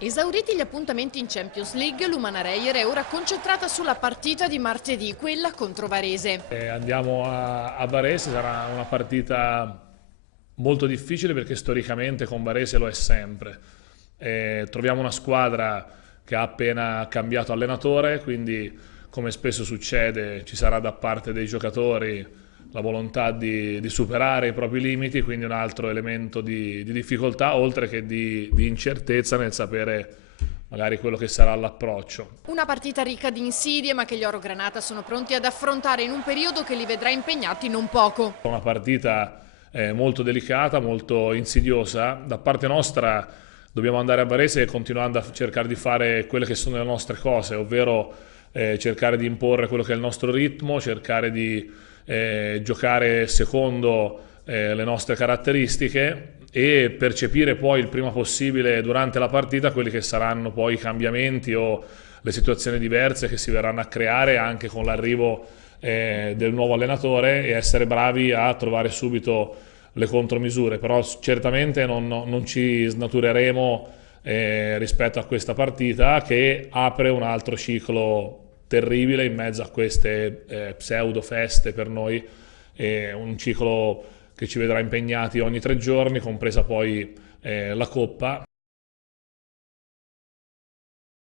Esauriti gli appuntamenti in Champions League, l'Umana Reyer è ora concentrata sulla partita di martedì, quella contro Varese. Andiamo a Varese, sarà una partita molto difficile perché storicamente con Varese lo è sempre. Troviamo una squadra che ha appena cambiato allenatore, quindi come spesso succede ci sarà da parte dei giocatori la volontà di superare i propri limiti, quindi un altro elemento di difficoltà, oltre che di incertezza nel sapere magari quello che sarà l'approccio. Una partita ricca di insidie, ma che gli Orogranata sono pronti ad affrontare in un periodo che li vedrà impegnati non poco. Una partita molto delicata, molto insidiosa. Da parte nostra dobbiamo andare a Varese continuando a cercare di fare quelle che sono le nostre cose, ovvero cercare di imporre quello che è il nostro ritmo, cercare di giocare secondo le nostre caratteristiche e percepire poi il prima possibile durante la partita quelli che saranno poi i cambiamenti o le situazioni diverse che si verranno a creare anche con l'arrivo del nuovo allenatore e essere bravi a trovare subito le contromisure, però certamente non ci snatureremo rispetto a questa partita che apre un altro ciclo terribile in mezzo a queste pseudo feste per noi, un ciclo che ci vedrà impegnati ogni 3 giorni, compresa poi la Coppa,